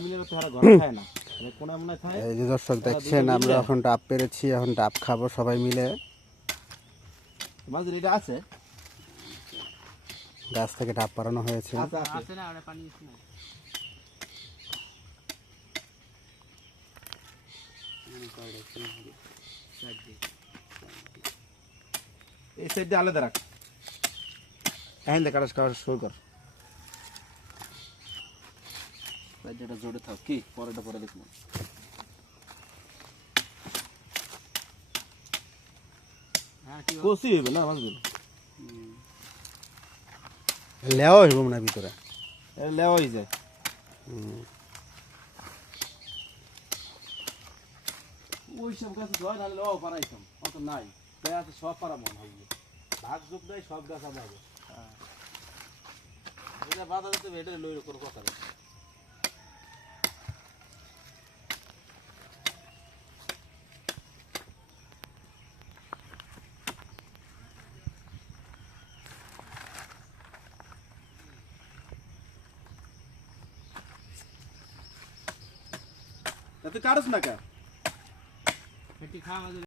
এই যে দর্শক দেখছেন আমরা এখন ডাব পেরেছি, এখন ডাব খাবো সবাই মিলে। আছে গাছ থেকে ডাব পাড়ানো হয়েছে। এই সাইড দিয়ে আলাদা রাখ। এখন দেখ কাটা শুরু কর। যেটা জোরে থাক কি পরেটা পরে দেখবো। কষি হইবে না মাছগুলো, লেওয়া হইব না ভিতরে, লেওয়া হয়ে যায়। ওই সব গাছ ধর নাহলে লেওয়া পারাইতাম, অত নাই আছে সব পারা মন হইবে। ভাগ যোগ দেয় সব গাছ আবার এটা বাধা দিতে এটা লইল কোনো কথা নেই। তুই কাটস না কে?